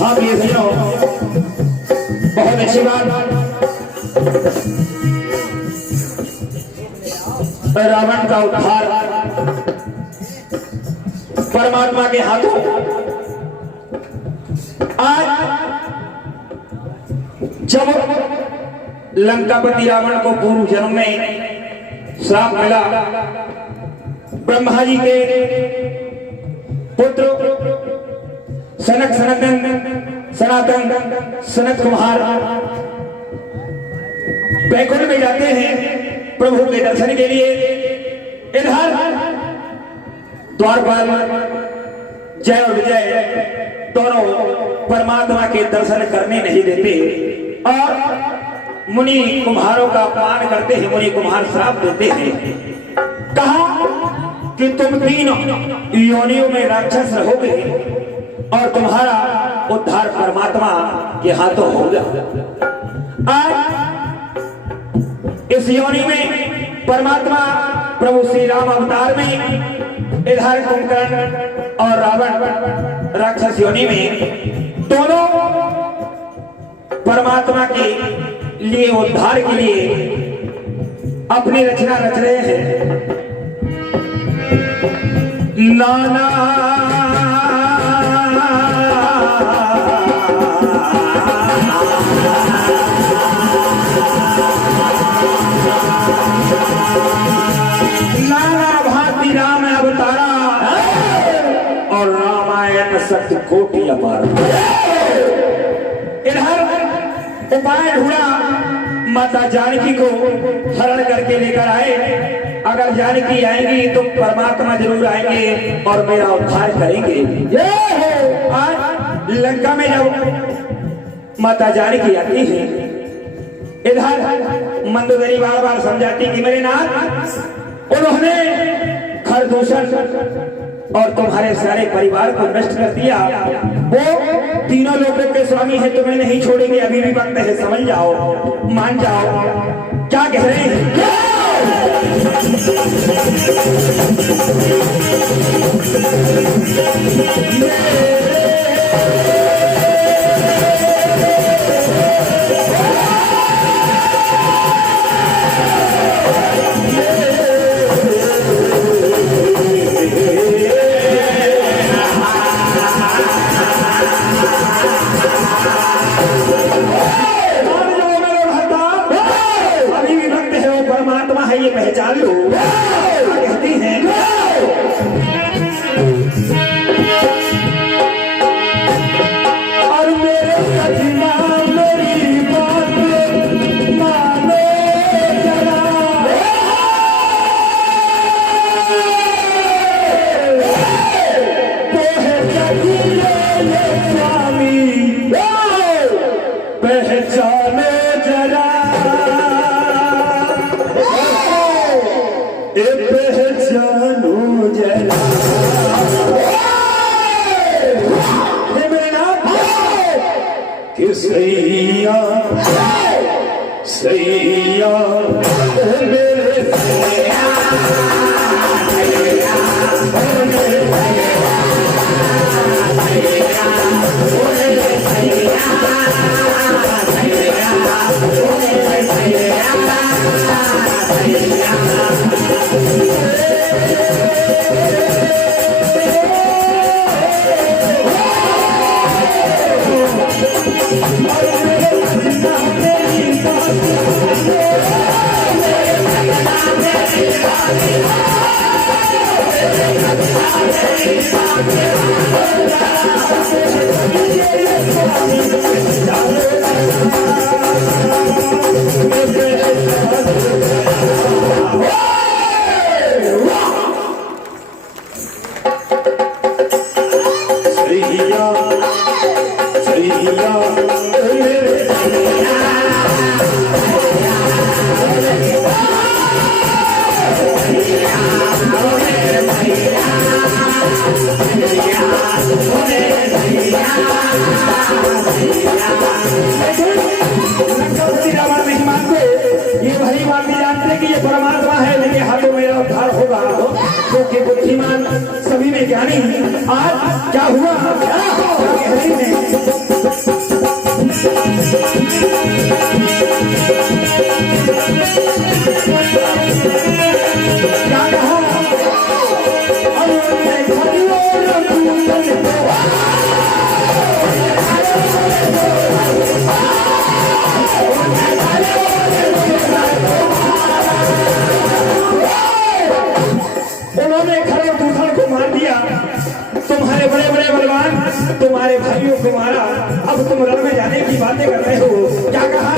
हाँ ये सुनो, बहुत अच्छी बात। रावण का उद्धार परमात्मा के हाथों। आज जब लंकापति रावण को पूर्व जन्म में श्राप मिला, ब्रह्मा जी के पुत्र सनक सनत कुमार बैकुंठ में जाते हैं प्रभु के दर्शन के लिए। इधर द्वारपाल जय और विजय दोनों परमात्मा के दर्शन करने नहीं देते और मुनि कुम्हारों का अपमान करते हैं। मुनि कुम्हार श्राप देते हैं, कहा कि तुम तीनों योनियों में राक्षस रहोगे और तुम्हारा उद्धार परमात्मा के हाथों होगा। आज इस योनि में परमात्मा प्रभु श्री राम अवतार में, इधर कुंभकर्ण और रावण राक्षस योनि में, दोनों परमात्मा के लिए उद्धार के लिए अपनी रचना रच रहे हैं। नाना भांति राम अवतारा और रामायण सत्य कोटि अपार। इधर उपाय ढूंढा, माता जानकी को हरण करके लेकर आए। अगर जानकी आएंगी तो परमात्मा जरूर आएंगे और मेरा उद्धार करेंगे। आज लंका में जब माता जानकी आती है, इधर मंदोदरी बार बार समझाती कि मेरे नाथ, उन्होंने खरदूषण और तुम्हारे सारे परिवार को नष्ट कर दिया। वो तीनों लोगों के स्वामी है, तुम्हें नहीं छोड़ेंगे। अभी भी वक्त है, समझ जाओ, मान जाओ। क्या कह रहे हैं? ये पहचान लो। कहती हैं और मेरे सजना मेरी बात मानो जरा, तो है स्वामी पहचाने जरा, पहचानो जरा। कि सैया सैया मेरे सैया सैया रावण नहीं मानते, ये वही बात नहीं जानते कि ये परमात्मा है जिनके हाथों मेरा उद्धार होगा, क्योंकि बुद्धिमान सभी में ज्ञानी। आज क्या हुआ, हरि ने क्या कहा, उन्होंने खड़े दूसरों को मार दिया। तुम्हारे बड़े बड़े बलवान तुम्हारे भाइयों को मारा, अब तुम रण में जाने की बातें कर रहे हो। क्या कहा,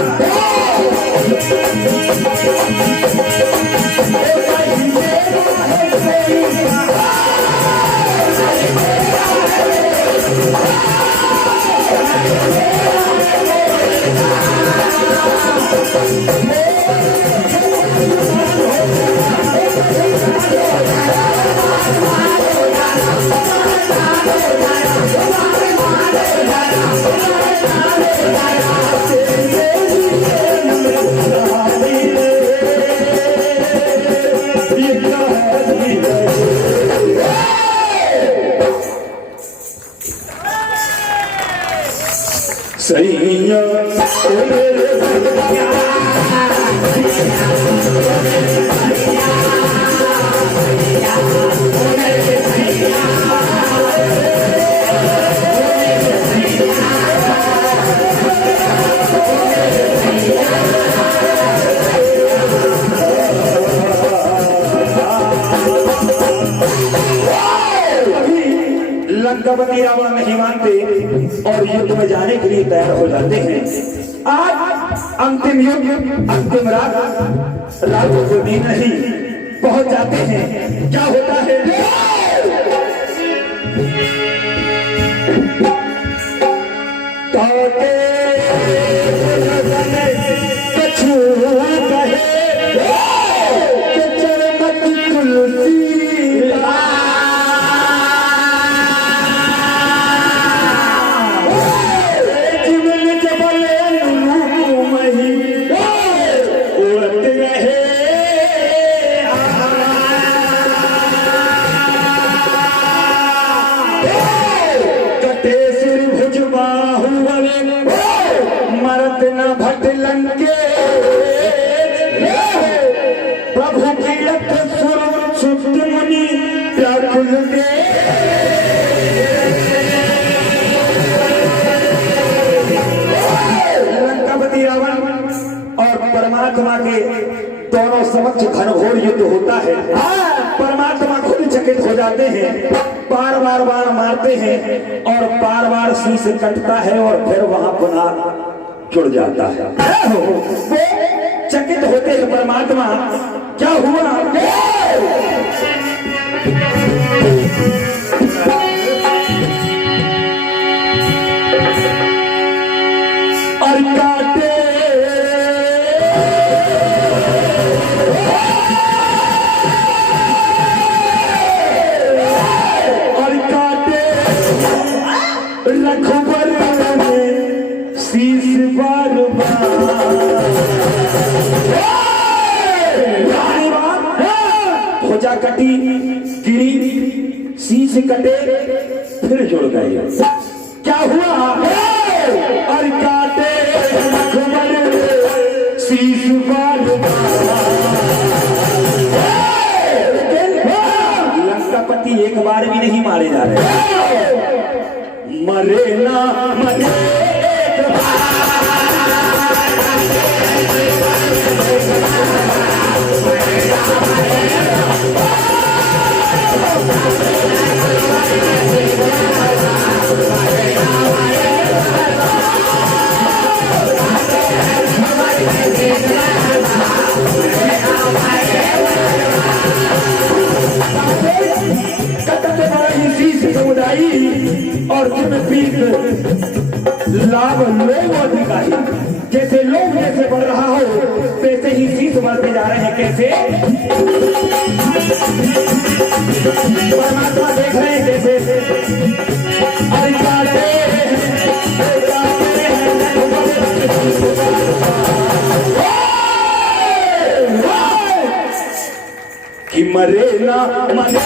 सैया लंकापति रावण नहीं मानते और युद्ध में जाने के लिए तैयार हो जाते हैं। आज अंतिम युद्ध, अंतिम रात, रात को दिन नहीं पहुंच जाते हैं। क्या होता है, मरत न भट लंके प्रभु की सुत मुनि व्याकुल दे। लंकापति रावण और परमात्मा के दोनों समक्ष घनघोर युद्ध होता है। परमात्मा खुद चकित हो जाते हैं, बार बार बाण मारते हैं और बार बार शीश कटता है और फिर वहां पुनः जुड़ जाता है। चकित होते हैं परमात्मा, क्या हुआ, और काटे रघुबर में शीश बार खोजा कटी गिरी, शीश कटे फिर जुड़ गए। क्या हुआ, और काटे रघुबर शीश बार। लंकापति एक बार भी नहीं मारे जा रहे, मरे ना मरे और लाभ लोग अधिकारी, जैसे लोग जैसे बढ़ रहा हो वैसे ही शीश बढ़ते जा रहे हैं। कैसे, परमात्मा देख रहे हैं कैसे, मरे ना मरे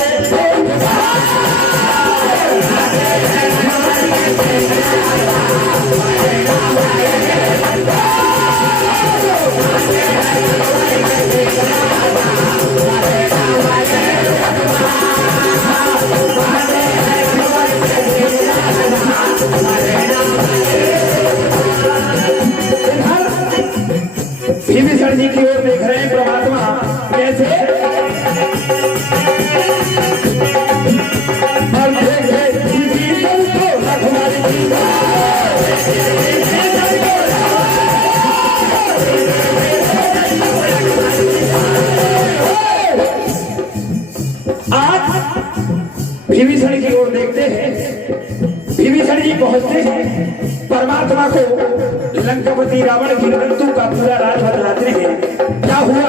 विभीषण जी की ओर देख रहे हैं परमात्मा कैसे और देखे विभीषण को रखवाली आज विभीषण की ओर देखते हैं। विभीषण जी पहुंचते हैं, परमात्मा को लंकापति रावण की मृत्यु का पूरा राज बताते हैं। क्या हुआ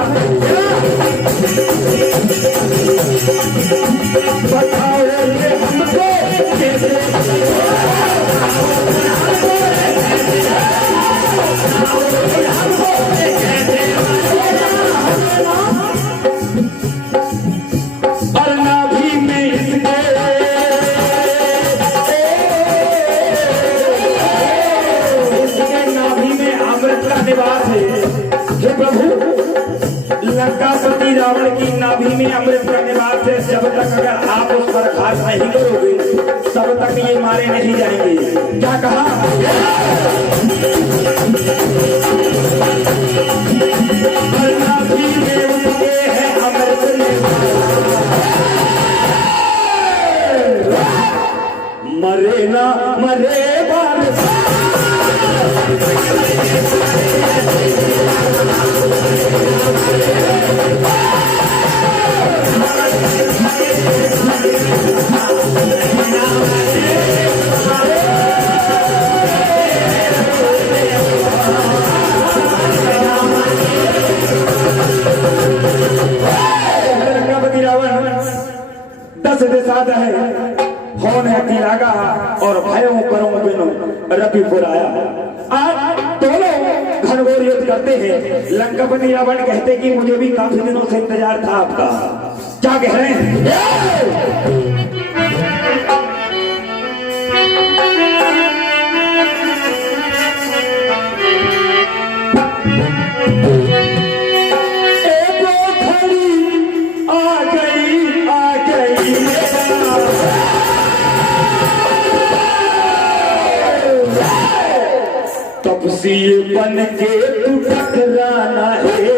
बताओ ये हमको कैसे और नाभि में इसके निवास है। हे प्रभु, लंकापति रावण की नाभि में अमृत का निवास है। जब तक अगर आप उस पर खास नहीं करोगे तब तक ये मारे नहीं जाएंगे। क्या कहा नाभि में उनके है अमृत मरे ना मरे बार लंकापति रावण 10 दिशाद है होन है तिलागा और भयों करों बिनो रविपुर आया। आज दोनों घनघोर युद्ध करते हैं। लंकापति रावण कहते कि मुझे भी काफी दिनों से इंतजार था आपका। क्या कह रहे हैं तपसीर बन के तू टकराना है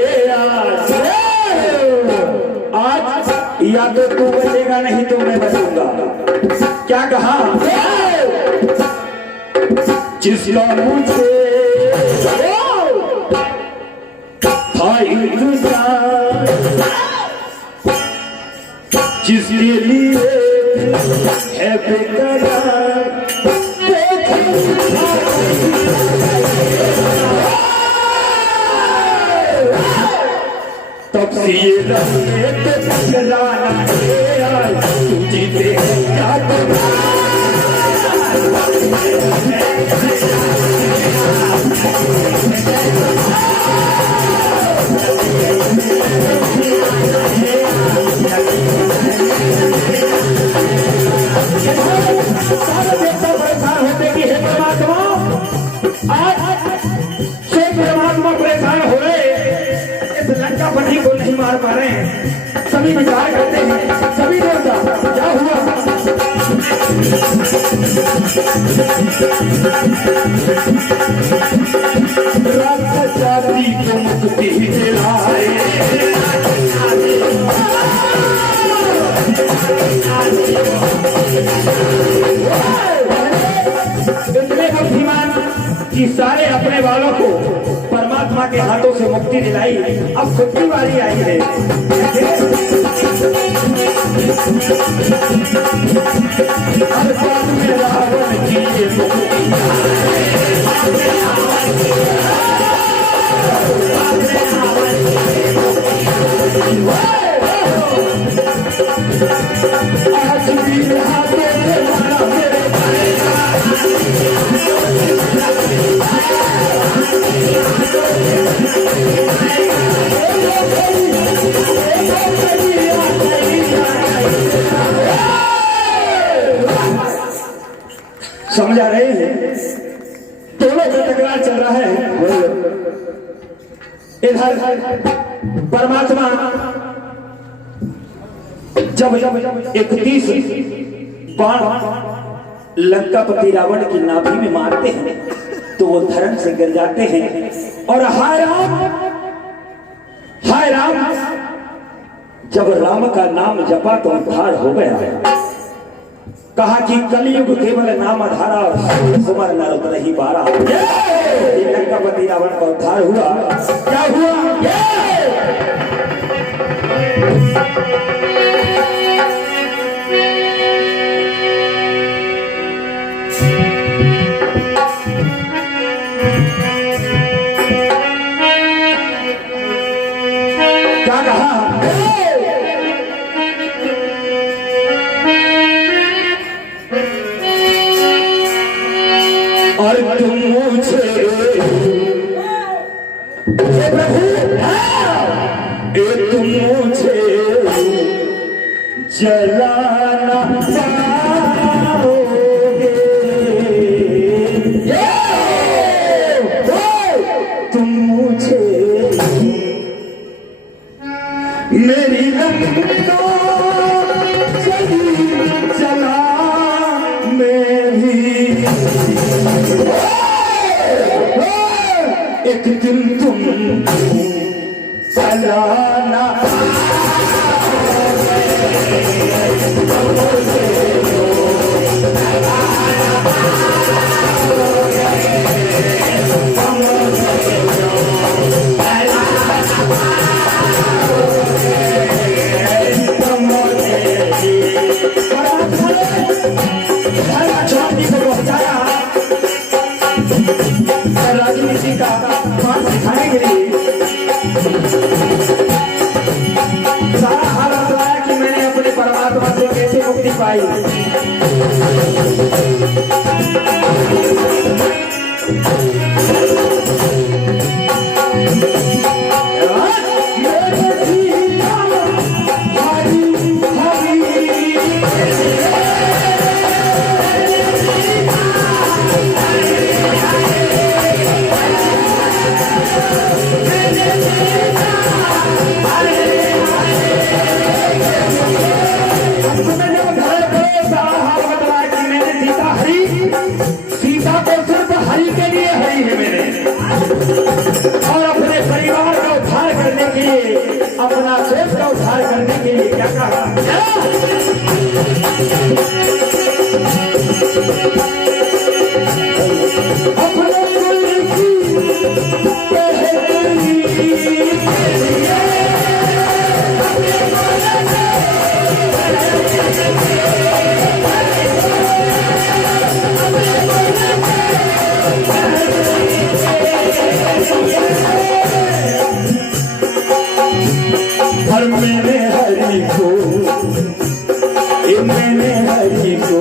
आज या तो तू बचेगा नहीं तो मैं बचूंगा। क्या कहा जिसका मुझे था इंतजार जिसके लिए है बेकरार तब से ये लम्हे पे टकराना है तू जीते क्या परेशान होते कि हे परमात्मा आज से परमात्मा परेशान हो रहे लंकापति को नहीं मार पा रहे हैं। सभी विचार करते हैं सभी देवता क्या हुआ राक्षस जाति को मुक्ति दिलाए इतने बुद्धिमान कि सारे अपने वालों को परमात्मा के हाथों से मुक्ति दिलाई। अब खुद की बारी आई है। हर बात में रावण की आज भी हाथों से मारा मेरे भाई समझा रहे हैं? दोनों का तकरार चल रहा है। इधर परमात्मा जब 31 बाण लंकापति रावण की नाभि में मारते हैं तो वो धर्म से गिर जाते हैं और हाय राम जब राम का नाम जपा तो उद्धार हो गया। कहा कि कलयुग केवल नाम धारा और कुमार नर उतर ही पारा। लंकापति रावण का उद्धार हुआ। क्या हुआ? क्या कहा? और तुम मुझे प्रभु तुम मुझे जलाना पाओगे, तुम मुझे मेरी लंका जला मेरी एक दिन तुम जलाना राजनीति का पाठ सिखाने के लिए सारा हाल बताया कि मैंने अपने परमात्मा से कैसे मुक्ति पाई। अपना देश का उद्धार करने के लिए क्या कहा? मैंने हरि को